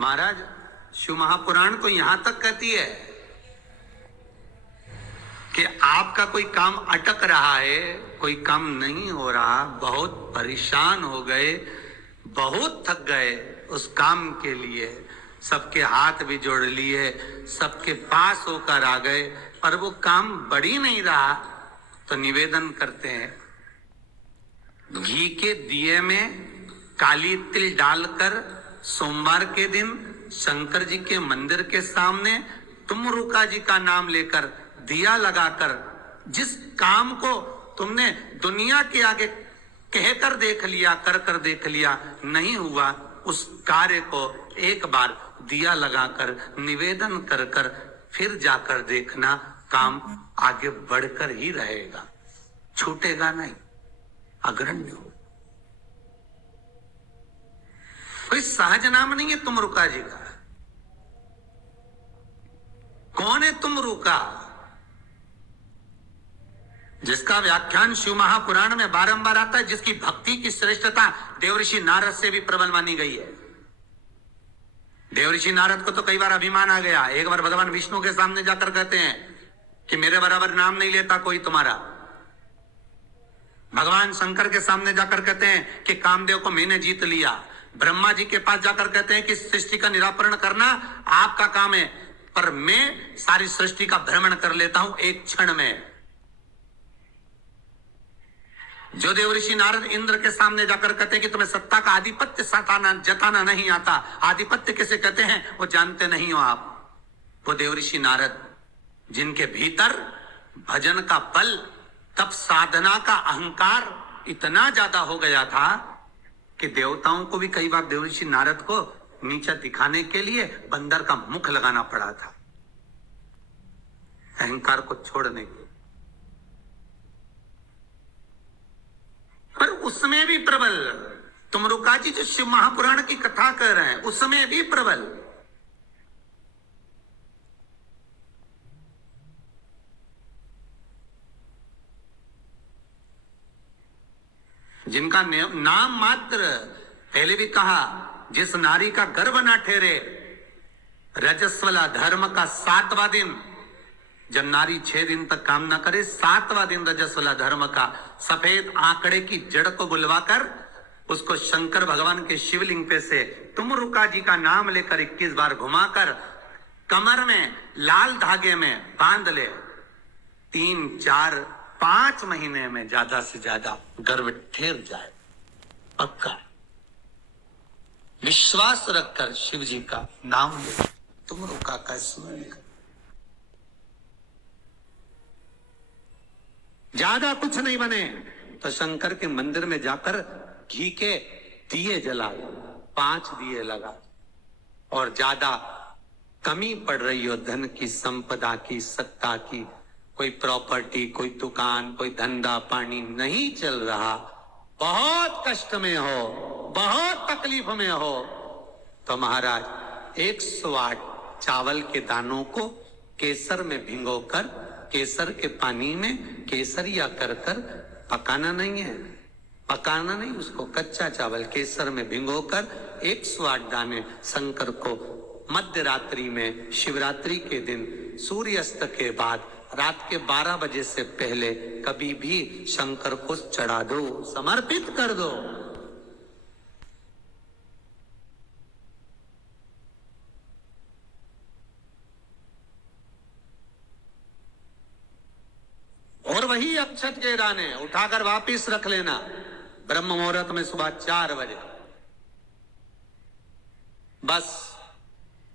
महाराज, शिव महापुराण तो यहां तक कहती है कि आपका कोई काम अटक रहा है, कोई काम नहीं हो रहा, बहुत परेशान हो गए, बहुत थक गए उस काम के लिए, सबके हाथ भी जोड़ लिए, सबके पास होकर आ गए, पर वो काम बढ़ ही नहीं रहा, तो निवेदन करते हैं, घी के दिए में काली तिल डालकर सोमवार के दिन शंकर जी के मंदिर के सामने तुमरुका जी का नाम लेकर दिया लगाकर, जिस काम को तुमने दुनिया के आगे कहकर देख लिया, कर देख लिया, नहीं हुआ, उस कार्य को एक बार दिया लगाकर निवेदन कर कर फिर जाकर देखना, काम आगे बढ़कर ही रहेगा, छूटेगा नहीं, अग्रण्य हो। कोई सहज नाम नहीं है तुमरुका जी का। कौन है तुमरुका? जिसका व्याख्यान शिव महापुराण में बारंबार आता है, जिसकी भक्ति की श्रेष्ठता देवऋषि नारद से भी प्रबल मानी गई है। देवऋषि नारद को तो कई बार अभिमान आ गया, एक बार भगवान विष्णु के सामने जाकर कहते हैं कि मेरे बराबर नाम नहीं लेता कोई तुम्हारा। भगवान शंकर के सामने जाकर कहते हैं कि कामदेव को मैंने जीत लिया। ब्रह्मा जी के पास जाकर कहते हैं कि सृष्टि का निराकरण करना आपका काम है, पर मैं सारी सृष्टि का भ्रमण कर लेता हूं एक क्षण में। जो देवऋषि नारद इंद्र के सामने जाकर कहते हैं कि तुम्हें सत्ता का आधिपत्य जताना नहीं आता, आधिपत्य किसे कहते हैं वो जानते नहीं हो आप, वो देवऋषि नारद जिनके भीतर भजन का बल, तप साधना का अहंकार इतना ज्यादा हो गया था कि देवताओं को भी कई बार देवऋषि नारद को नीचा दिखाने के लिए बंदर का मुख लगाना पड़ा था, अहंकार को छोड़ने के। पर उसमें भी प्रबल तुमरुका जी जो शिव महापुराण की कथा कर रहे हैं, उसमें भी प्रबल, जिनका नाम मात्र, पहले भी कहा, जिस नारी का गर्भ ना ठहरे, रजस्वला धर्म का 7वां दिन, जब नारी 6 दिन तक काम ना करे, 7वां दिन रजस्वला धर्म का, सफेद आंकड़े की जड़ को बुलवाकर उसको शंकर भगवान के शिवलिंग पे से तुमरुका जी का नाम लेकर 21 बार घुमाकर कमर में लाल धागे में बांध ले, 3, 4, 5 महीने में ज्यादा से ज्यादा गर्भ ठहर जाए, पक्का। विश्वास रखकर शिव जी का नाम ले, तुमरुका का स्मरण कर, ज्यादा कुछ नहीं बने तो शंकर के मंदिर में जाकर घी के दिए जला, 5 दिए लगा, और ज्यादा कमी पड़ रही हो धन की, संपदा की, सत्ता की, कोई प्रॉपर्टी, कोई दुकान, कोई धंधा पानी नहीं चल रहा, बहुत कष्ट में हो, बहुत तकलीफ में हो, तो महाराज 108 चावल के दानों को केसर में भिगोकर, केसर के पानी में केसरिया कर कर, पकाना नहीं है, पकाना नहीं, उसको कच्चा चावल केसर में भिगोकर 108 दाने शंकर को मध्य रात्रि में, शिवरात्रि के दिन, सूर्यास्त के बाद, रात के 12 बजे से पहले कभी भी शंकर को चढ़ा दो, समर्पित कर दो। और वही अक्षत के दाने उठाकर वापिस रख लेना ब्रह्म मुहूर्त में सुबह 4 बजे, बस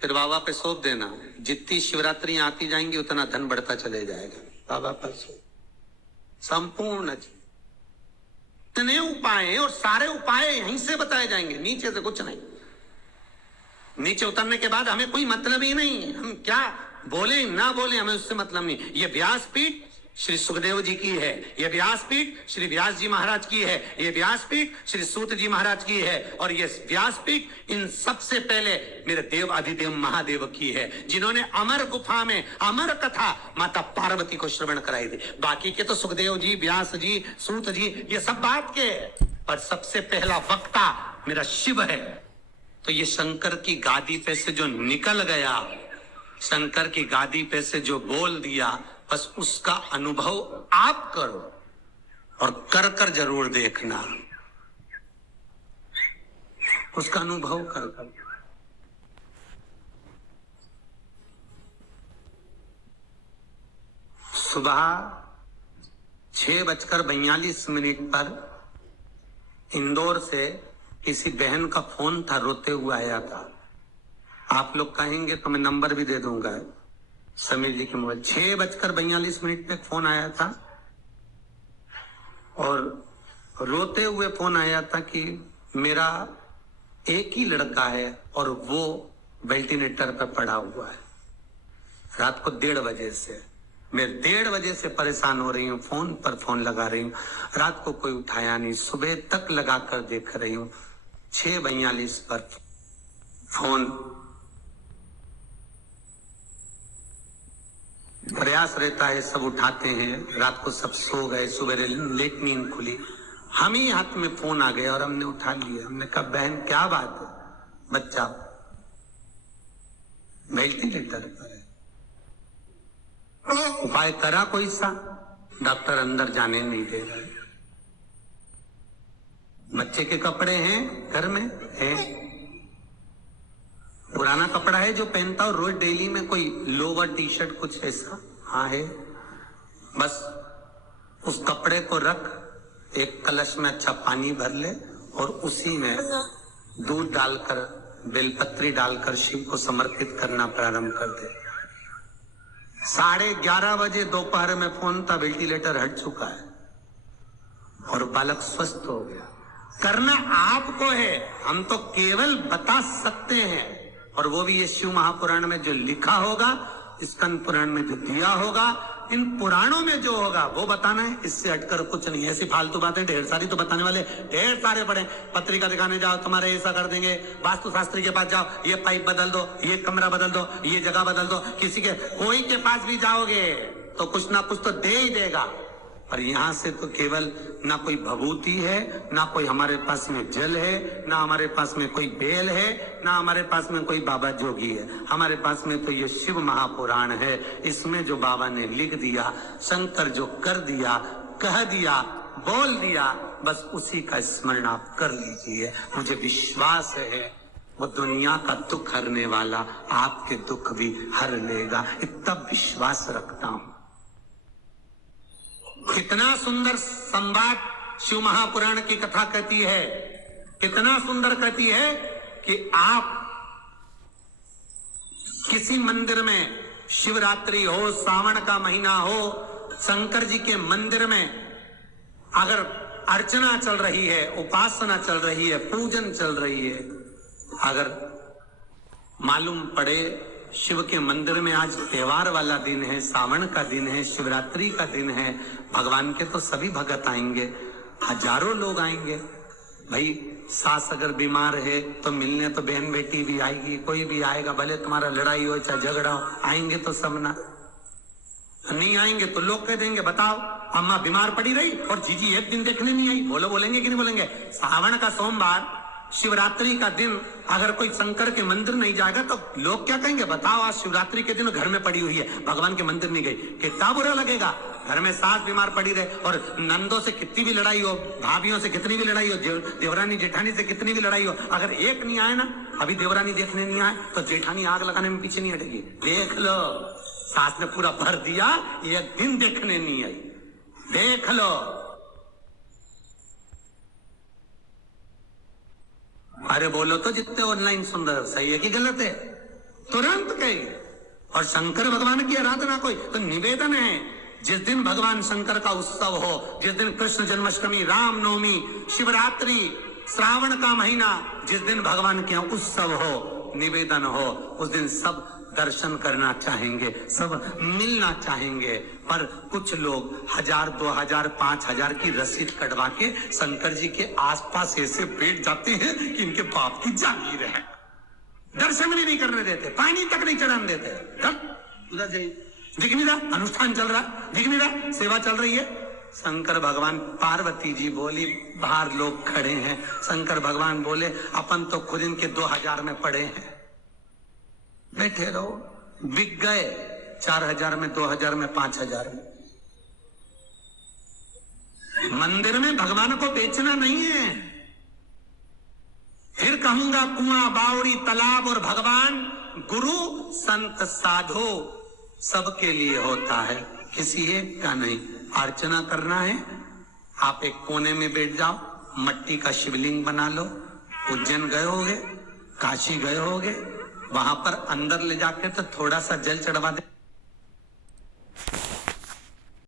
फिर बाबा पे सौंप देना। जितनी शिवरात्रि आती जाएंगी उतना धन बढ़ता चले जाएगा, बाबा पर सौंप, संपूर्ण। इतने उपाय हैं और सारे उपाय यहीं से बताए जाएंगे, नीचे से कुछ नहीं। नीचे उतरने के बाद हमें कोई मतलब ही नहीं, हम क्या बोले ना बोले हमें उससे मतलब नहीं। ये व्यासपीठ श्री सुखदेव जी की है, ये व्यासपीठ श्री व्यास जी महाराज की है, ये व्यासपीठ श्री सूत जी महाराज की है, और ये व्यासपीठ इन सबसे पहले मेरे देव अधिदेव महादेव की है, जिन्होंने अमर गुफा में अमर कथा माता पार्वती को श्रवण कराई थी। बाकी के तो सुखदेव जी, व्यास जी, सूत जी, ये सब बात के, पर सबसे पहला वक्ता मेरा शिव है। तो ये शंकर की गादी पे से जो निकल गया, शंकर की गादी पे से जो बोल दिया, बस उसका अनुभव आप करो और कर कर जरूर देखना, उसका अनुभव कर कर। सुबह 6:42 पर इंदौर से किसी बहन का फोन था, रोते हुए आया था। आप लोग कहेंगे तो मैं नंबर भी दे दूंगा, समीर जी के मोबाइल। 6:42 पे फोन आया था और रोते हुए फोन आया था कि मेरा एक ही लड़का है और वो वेंटिलेटर पर पड़ा हुआ है। रात को 1:30 बजे से मैं 1:30 बजे से परेशान हो रही हूँ, फोन पर फोन लगा रही हूँ, रात को कोई उठाया नहीं, सुबह तक लगा कर देख रही हूँ। 6:42 पर फोन, प्रयास रहता है सब उठाते हैं, रात को सब सो गए, सुबह लेट नींद खुली, हम ही हाथ में फोन आ गया और हमने उठा लिया। हमने कहा बहन क्या बात है? बच्चा वेंटिलेटर पर है, उपाय करा कोई सा? डॉक्टर अंदर जाने नहीं दे रहे। बच्चे के कपड़े हैं घर में, है पुराना कपड़ा है जो पहनता हो रोज डेली में, कोई लोवर टी शर्ट कुछ ऐसा? हाँ है। बस उस कपड़े को रख, एक कलश में अच्छा पानी भर ले और उसी में दूध डालकर, बेलपत्री डालकर शिव को समर्पित करना प्रारंभ कर दे। 11:30 बजे दोपहर में फोन था, वेंटिलेटर हट चुका है और बालक स्वस्थ हो गया। करना आपको है, हम तो केवल बता सकते हैं, और वो भी ये शिव महापुराण में जो लिखा होगा, स्कंद पुराण में जो दिया होगा, इन पुराणों में जो होगा वो बताना है, इससे हटकर कुछ नहीं। ऐसी फालतू बातें ढेर सारी तो बताने वाले ढेर सारे पड़े। पत्रिका दिखाने जाओ, तुम्हारे ऐसा कर देंगे, वास्तु शास्त्री के पास जाओ, ये पाइप बदल दो, ये कमरा बदल दो, ये जगह बदल दो, किसी के कोई के पास भी जाओगे तो कुछ ना कुछ तो दे ही देगा। और यहां से तो केवल ना कोई भभूति है, ना कोई हमारे पास में जल है, ना हमारे पास में कोई बेल है, ना हमारे पास में कोई बाबा जोगी है। हमारे पास में तो ये शिव महापुराण है। इसमें जो बाबा ने लिख दिया, शंकर जो कर दिया, कह दिया, बोल दिया, बस उसी का स्मरण आप कर लीजिए। मुझे विश्वास है वो दुनिया का दुख हरने वाला आपके दुख भी हर लेगा, इतना विश्वास रखता हूं। कितना सुंदर संवाद शिव महापुराण की कथा कहती है, कितना सुंदर कहती है कि आप किसी मंदिर में, शिवरात्रि हो, सावन का महीना हो, शंकर जी के मंदिर में अगर अर्चना चल रही है, उपासना चल रही है, पूजन चल रही है, अगर मालूम पड़े शिव के मंदिर में आज त्योहार वाला दिन है, सावन का दिन है, शिवरात्रि का दिन है, भगवान के तो सभी भगत आएंगे, हजारों लोग आएंगे। भाई सास अगर बीमार है तो मिलने तो बहन बेटी भी आएगी, कोई भी आएगा, भले तुम्हारा लड़ाई हो चाहे झगड़ा हो, आएंगे तो सब ना। नहीं आएंगे तो लोग कह देंगे बताओ अम्मा बीमार पड़ी रही और जीजी एक दिन देखने नहीं आई। बोलेंगे कि नहीं बोलेंगे? सावन का सोमवार, शिवरात्रि का दिन अगर कोई शंकर के मंदिर नहीं जाएगा तो लोग क्या कहेंगे? बताओ आज शिवरात्रि के दिन घर में पड़ी हुई है, भगवान के मंदिर नहीं गई, कितना बुरा लगेगा। घर में सास बीमार पड़ी रहे और नंदों से कितनी भी लड़ाई हो, भाभियों से कितनी भी लड़ाई हो, देवरानी जेठानी से कितनी भी लड़ाई हो, अगर एक नहीं आए ना, अभी देवरानी देखने नहीं आए तो जेठानी आग लगाने में पीछे नहीं हटेगी। देख लो, सास ने पूरा भर दिया, एक दिन देखने नहीं आई, देख लो। अरे बोलो तो जितने ऑनलाइन सुन रहे हो, सही है कि गलत है? तुरंत कहिए। और शंकर भगवान की आराधना कोई तो निवेदन है, जिस दिन भगवान शंकर का उत्सव हो, जिस दिन कृष्ण जन्माष्टमी, रामनवमी, शिवरात्रि, श्रावण का महीना, जिस दिन भगवान के यहाँ उत्सव हो, निवेदन हो, उस दिन सब दर्शन करना चाहेंगे, सब मिलना चाहेंगे। पर कुछ लोग 1000, 2000, 5000 की रसीद कटवा के शंकर जी के आसपास ऐसे बैठ जाते हैं कि इनके बाप की जागीर है, दर्शन भी नहीं करने देते, पानी तक नहीं चढ़ाने देते। उधर जाइए, दिख नहीं रहा अनुष्ठान चल रहा, दिख नहीं रहा सेवा चल रही है, शंकर भगवान, पार्वती जी बोली बाहर लोग खड़े हैं। शंकर भगवान बोले अपन तो खुद इनके 2000 में पड़े हैं, बैठे रहो। बिक गए 4000 में, 2000 में, 5000 में। मंदिर में भगवान को बेचना नहीं है। फिर कहूंगा कुआं, बावड़ी, तालाब और भगवान, गुरु, संत, साधु सबके लिए होता है, किसी एक का नहीं। अर्चना करना है, आप एक कोने में बैठ जाओ, मट्टी का शिवलिंग बना लो। उज्जैन गए होगे, काशी गए होगे, वहां पर अंदर ले जाके तो थोड़ा सा जल चढ़वा दे।